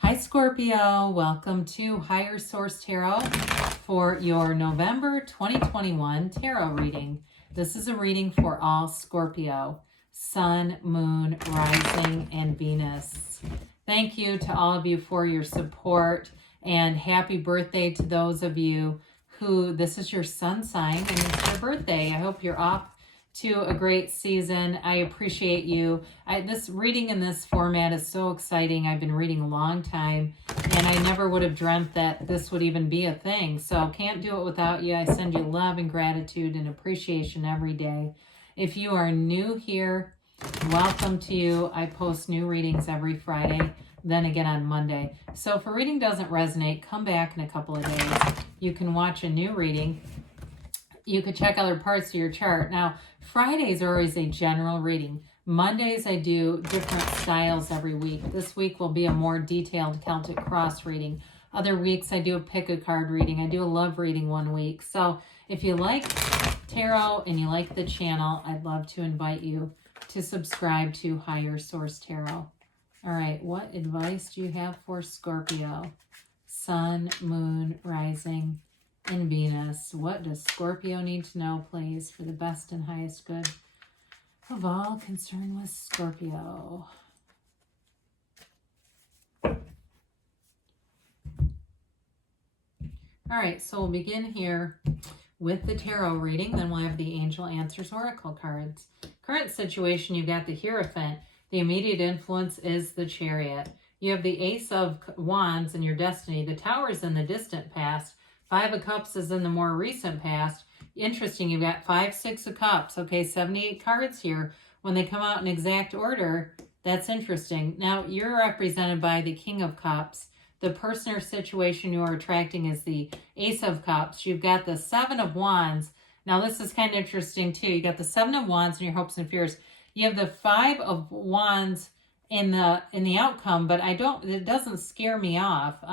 Hi Scorpio, welcome to Higher Source Tarot for your November 2021 tarot reading. This is a reading for all Scorpio, Sun, Moon, Rising, and Venus. Thank you to all of you for your support, and happy birthday to those of you who this is your sun sign and it's your birthday. I hope you're off to a great season. I appreciate you. This reading in this format is so exciting. I've been reading a long time, and I never would have dreamt that this would even be a thing. So can't do it without you. I send you love and gratitude and appreciation every day. If you are new here, welcome to you. I post new readings every Friday, then again on Monday. So if a reading doesn't resonate, come back in a couple of days. You can watch a new reading. You could check other parts of your chart. Now, Fridays are always a general reading. Mondays, I do different styles every week. This week will be a more detailed Celtic cross reading. Other weeks, I do a pick a card reading. I do a love reading one week. So if you like tarot and you like the channel, I'd love to invite you to subscribe to Higher Source Tarot. All right, what advice do you have for Scorpio? Sun, Moon, Rising, and Venus. What does Scorpio need to know, please, for the best and highest good of all concerned with Scorpio? All right, so we'll begin here with the tarot reading. Then we'll have the Angel Answers Oracle cards. Current situation, you've got the Hierophant. The immediate influence is the Chariot. You have the Ace of Wands in your destiny. The Tower's in the distant past. Five of Cups is in the more recent past. Interesting, you've got 5, 6 of Cups. Okay, 78 cards here. When they come out in exact order, that's interesting. Now, you're represented by the King of Cups. The person or situation you are attracting is the Ace of Cups. You've got the 7 of Wands. Now, this is kind of interesting, too. You got the 7 of Wands in your hopes and fears. You have the 5 of Wands in the outcome, but it doesn't scare me off.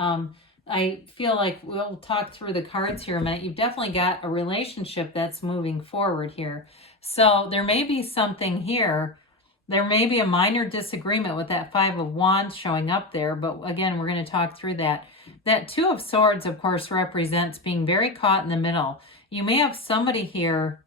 I feel like we'll talk through the cards here in a minute. You've definitely got a relationship that's moving forward here. So there may be something here. There may be a minor disagreement with that 5 of Wands showing up there. But again, we're going to talk through that. That 2 of Swords, of course, represents being very caught in the middle. You may have somebody here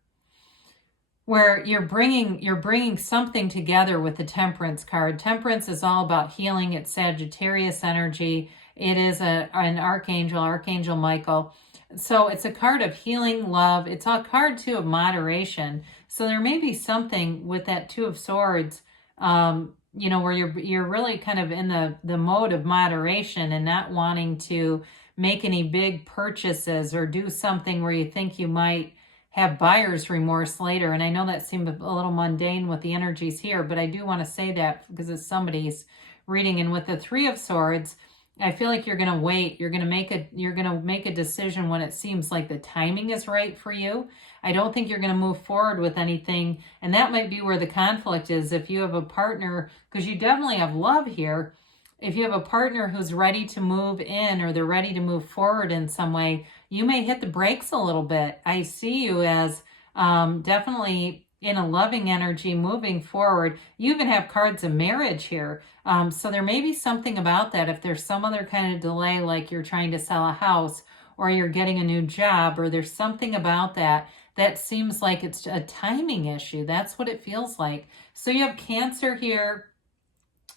where you're bringing something together with the Temperance card. Temperance is all about healing. It's Sagittarius energy. It is an archangel, Archangel Michael. So it's a card of healing, love. It's a card, too, of moderation. So there may be something with that 2 of Swords, where you're really kind of in the mode of moderation and not wanting to make any big purchases or do something where you think you might have buyer's remorse later. And I know that seemed a little mundane with the energies here, but I do want to say that because it's somebody's reading. And with the 3 of Swords, I feel like you're going to wait. You're going to make a decision when it seems like the timing is right for you. I don't think you're going to move forward with anything. And that might be where the conflict is. If you have a partner, because you definitely have love here. If you have a partner who's ready to move in or they're ready to move forward in some way, you may hit the brakes a little bit. I see you as definitely in a loving energy moving forward. You even have cards of marriage here. So there may be something about that. If there's some other kind of delay, like you're trying to sell a house or you're getting a new job, or there's something about that seems like it's a timing issue. That's what it feels like. So you have Cancer here.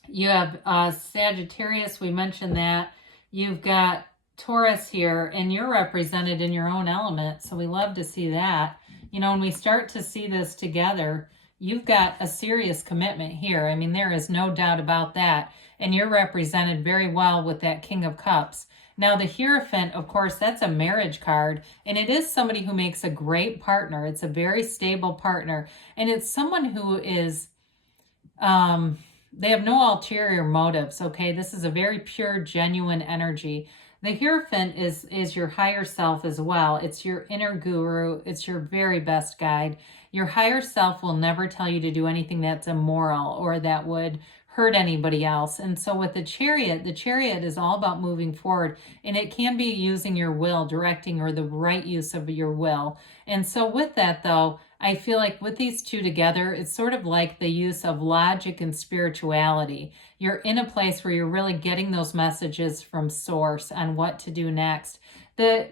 You have Sagittarius. We mentioned that. You've got Taurus here, and you're represented in your own element. So we love to see that. When we start to see this together, you've got a serious commitment here. I mean, there is no doubt about that. And you're represented very well with that King of Cups. Now, the Hierophant, of course, that's a marriage card. And it is somebody who makes a great partner. It's a very stable partner. And it's someone who is, they have no ulterior motives, okay? This is a very pure, genuine energy. The Hierophant is your higher self as well. It's your inner guru. It's your very best guide. Your higher self will never tell you to do anything that's immoral or that would hurt anybody else. And so with the Chariot is all about moving forward, and it can be using your will, directing, or the right use of your will. And so with that, though, I feel like with these two together, it's sort of like the use of logic and spirituality. You're in a place where you're really getting those messages from source on what to do next. The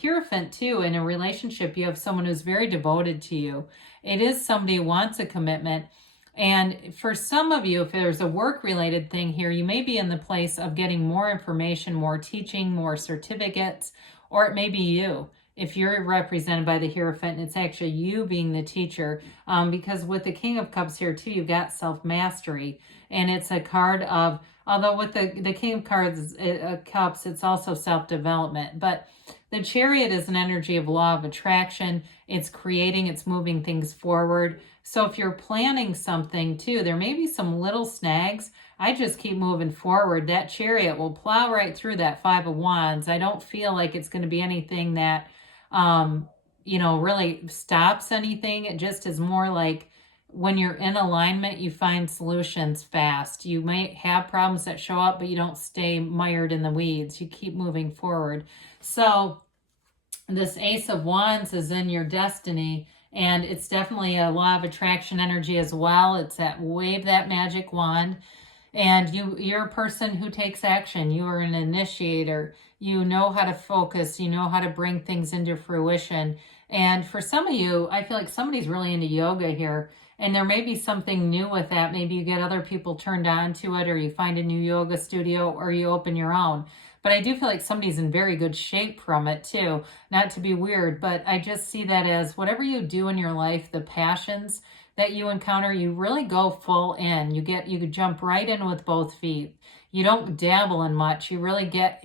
Hierophant, too, in a relationship, you have someone who's very devoted to you. It is somebody who wants a commitment. And for some of you, if there's a work-related thing here, you may be in the place of getting more information, more teaching, more certificates, or it may be you. If you're represented by the Hierophant, it's actually you being the teacher. Because with the King of Cups here, too, you've got self-mastery. And it's a card of, although with the King of Cups, it's also self-development. But the Chariot is an energy of law of attraction. It's creating, it's moving things forward. So if you're planning something too, there may be some little snags. I just keep moving forward. That Chariot will plow right through that Five of Wands. I don't feel like it's going to be anything that, really stops anything. It just is more like when you're in alignment, you find solutions fast. You may have problems that show up, but you don't stay mired in the weeds. You keep moving forward. So this Ace of Wands is in your destiny, and it's definitely a law of attraction energy as well. It's that wave that magic wand, and you're a person who takes action. You are an initiator. You know how to focus. You know how to bring things into fruition. And for some of you, I feel like somebody's really into yoga here, and there may be something new with that. Maybe you get other people turned on to it, or you find a new yoga studio, or you open your own. But I do feel like somebody's in very good shape from it too. Not to be weird, but I just see that as whatever you do in your life, the passions that you encounter, you really go full in. You jump right in with both feet. You don't dabble in much. You really get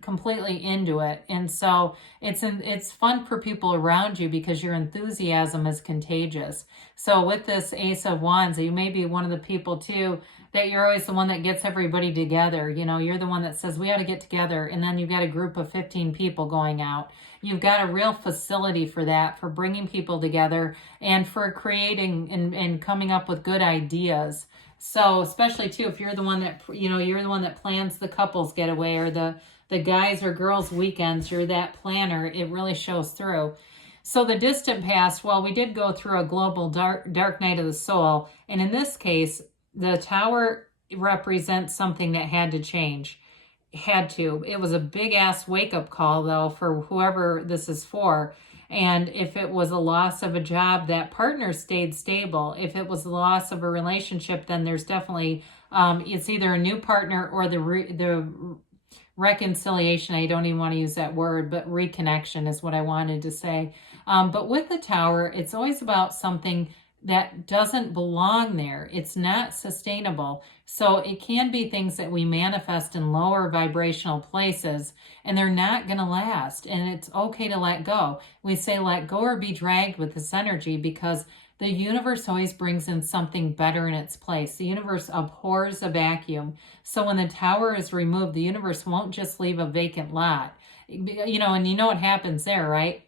completely into it. And so it's fun for people around you because your enthusiasm is contagious. So with this Ace of Wands, you may be one of the people too that you're always the one that gets everybody together. You're the one that says we ought to get together, and then you've got a group of 15 people going out. You've got a real facility for that, for bringing people together and for creating and coming up with good ideas. So especially too, if you're the one that, you're the one that plans the couples getaway or the guys or girls weekends, you're that planner, it really shows through. So the distant past, well, we did go through a global dark night of the soul. And in this case, the Tower represents something that had to change. It was a big ass wake up call though for whoever this is for. And if it was a loss of a job, that partner stayed stable. If it was the loss of a relationship, then there's definitely it's either a new partner or the reconciliation. I don't even want to use that word, but reconnection is what I wanted to say. But with the Tower, it's always about something that doesn't belong there. It's not sustainable. So it can be things that we manifest in lower vibrational places, and they're not going to last. And it's okay to let go. We say let go or be dragged with this energy because the universe always brings in something better in its place. The universe abhors a vacuum. So when the Tower is removed, the universe won't just leave a vacant lot. And you know what happens there, right?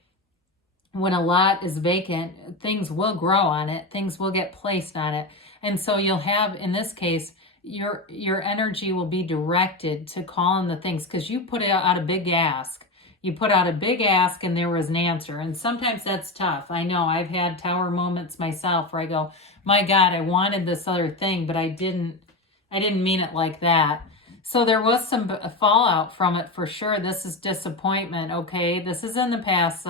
When a lot is vacant, things will grow on it. Things will get placed on it. And so you'll have, in this case, your energy will be directed to call in the things because you put out a big ask. You put out a big ask and there was an answer. And sometimes that's tough. I know I've had Tower moments myself where I go, my God, I wanted this other thing, but I didn't mean it like that. So there was some fallout from it for sure. This is disappointment. Okay. This is in the past.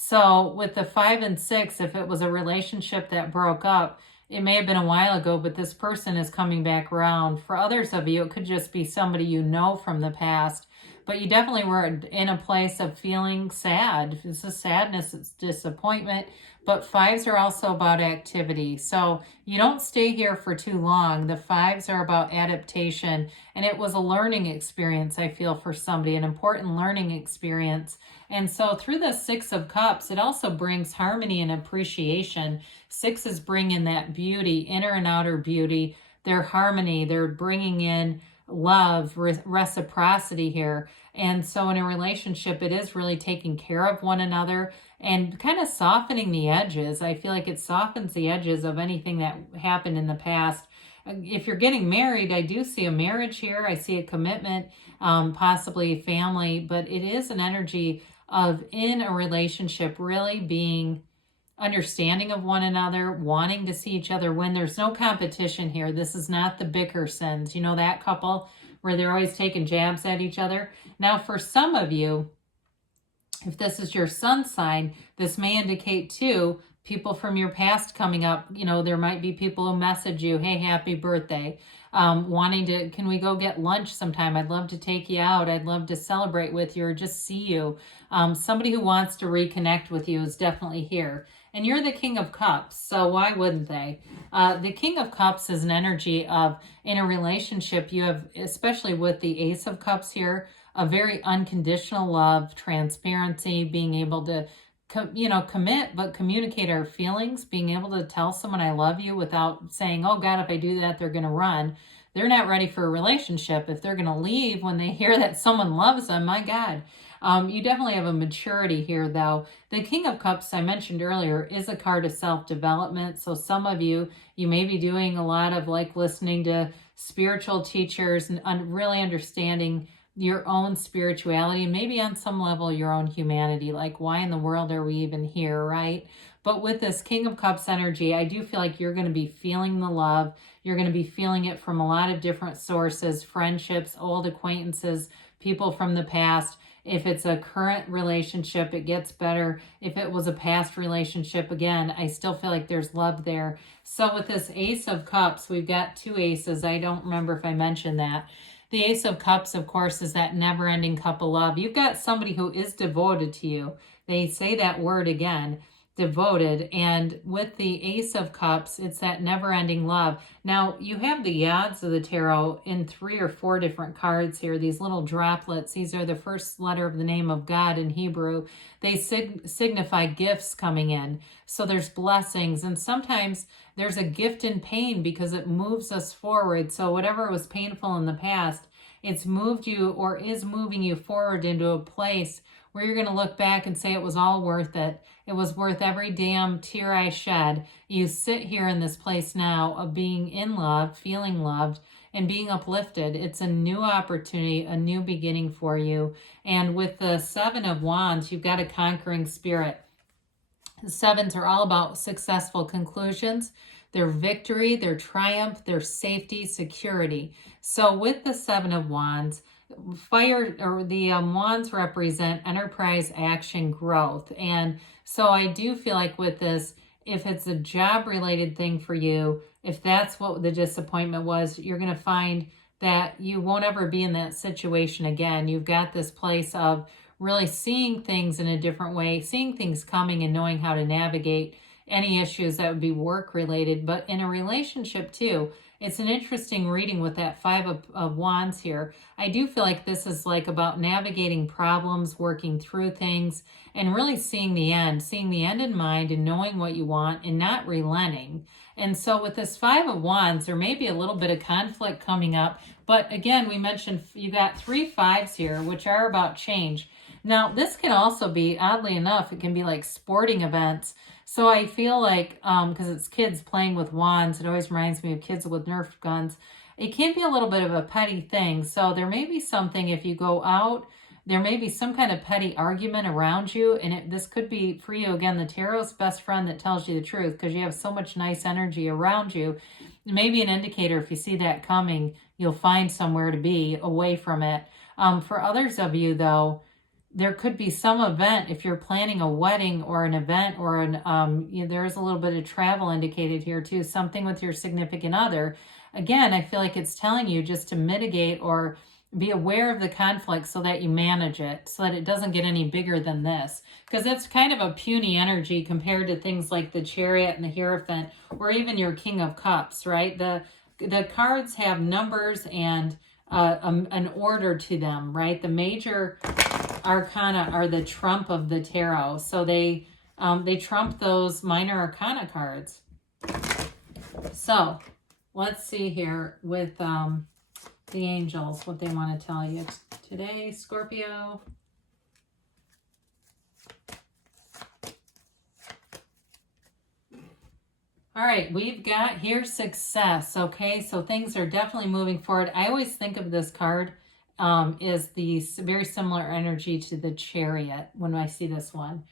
So with the 5 and 6, if it was a relationship that broke up, it may have been a while ago, but this person is coming back around. For others of you, it could just be somebody you know from the past, but you definitely were in a place of feeling sad. It's a sadness, it's disappointment, but 5s are also about activity. So you don't stay here for too long. The 5s are about adaptation, and it was a learning experience, I feel, for somebody, an important learning experience. And so through the 6 of Cups, it also brings harmony and appreciation. 6s bring in that beauty, inner and outer beauty, their harmony. They're bringing in love, reciprocity here. And so in a relationship, it is really taking care of one another and kind of softening the edges. I feel like it softens the edges of anything that happened in the past. If you're getting married, I do see a marriage here. I see a commitment, possibly family, but it is an energy of in a relationship really being understanding of one another, wanting to see each other win. There's no competition here. This is not the Bickersons. You know, that couple where they're always taking jabs at each other. Now, for some of you, if this is your sun sign, this may indicate too, people from your past coming up. You know, there might be people who message you, hey, happy birthday, wanting to, can we go get lunch sometime? I'd love to take you out. I'd love to celebrate with you or just see you. Somebody who wants to reconnect with you is definitely here. And you're the King of Cups, so why wouldn't they? The King of Cups is an energy of, in a relationship, you have, especially with the Ace of Cups here, a very unconditional love, transparency, being able to, you know, commit, but communicate our feelings, being able to tell someone I love you without saying, oh God, if I do that, they're going to run. They're not ready for a relationship. If they're going to leave when they hear that someone loves them, my God. You definitely have a maturity here, though. The King of Cups, I mentioned earlier, is a card of self-development. So some of you, you may be doing a lot of like listening to spiritual teachers and really understanding your own spirituality, maybe on some level your own humanity, like why in the world are we even here, right? But with this King of Cups energy, I do feel like you're going to be feeling the love. You're going to be feeling it from a lot of different sources, friendships, old acquaintances, people from the past. If it's a current relationship, it gets better. If it was a past relationship, again, I still feel like there's love there. So with this Ace of Cups, we've got two aces. I don't remember if I mentioned that. The Ace of Cups, of course, is that never-ending cup of love. You've got somebody who is devoted to you. They say that word again, devoted. And with the Ace of Cups, it's that never-ending love. Now, you have the Yads of the Tarot in 3 or 4 different cards here, these little droplets. These are the first letter of the name of God in Hebrew. They signify gifts coming in. So there's blessings, and sometimes there's a gift in pain because it moves us forward. So whatever was painful in the past, it's moved you or is moving you forward into a place where you're going to look back and say it was all worth it. It was worth every damn tear I shed. You sit here in this place now of being in love, feeling loved, and being uplifted. It's a new opportunity, a new beginning for you. And with the 7 of Wands, you've got a conquering spirit. The 7s are all about successful conclusions, their victory, their triumph, their safety, security. So with the 7 of Wands, fire or the wands represent enterprise, action, growth. And so I do feel like with this, if it's a job related thing for you, if that's what the disappointment was, you're going to find that you won't ever be in that situation again. You've got this place of really seeing things in a different way, seeing things coming and knowing how to navigate any issues that would be work related. But in a relationship too, it's an interesting reading with that 5 of Wands here. I do feel like this is like about navigating problems, working through things, and really seeing the end in mind and knowing what you want and not relenting. And so with this 5 of Wands, there may be a little bit of conflict coming up. But again, we mentioned you got 3 5s here, which are about change. Now, this can also be, oddly enough, it can be like sporting events. So I feel like, because it's kids playing with wands, it always reminds me of kids with Nerf guns. It can be a little bit of a petty thing. So there may be something, if you go out, there may be some kind of petty argument around you. And this could be, for you, again, the tarot's best friend that tells you the truth because you have so much nice energy around you. Maybe an indicator, if you see that coming, you'll find somewhere to be away from it. For others of you, though, there could be some event, if you're planning a wedding or an event or there's a little bit of travel indicated here too, something with your significant other. Again, I feel like it's telling you just to mitigate or be aware of the conflict so that you manage it, so that it doesn't get any bigger than this. Because it's kind of a puny energy compared to things like the Chariot and the Hierophant, or even your King of Cups, right? The cards have numbers and an order to them, right? The major arcana are the trump of the tarot. So they trump those minor arcana cards. So let's see here with the angels, what they want to tell you today, Scorpio. All right, we've got here success. Okay, so things are definitely moving forward. I always think of this card is the very similar energy to the Chariot when I see this one.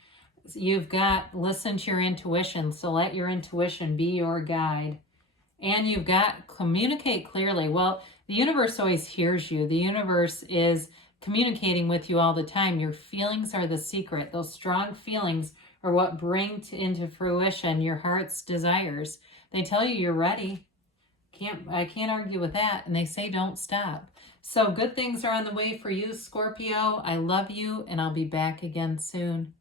you've got listen to your intuition. So let your intuition be your guide. And you've got communicate clearly. Well, the universe always hears you. The universe is communicating with you all the time. Your feelings are the secret. Those strong feelings are what bring into fruition your heart's desires. They tell you you're ready. I can't argue with that. And they say don't stop. So good things are on the way for you, Scorpio. I love you, and I'll be back again soon.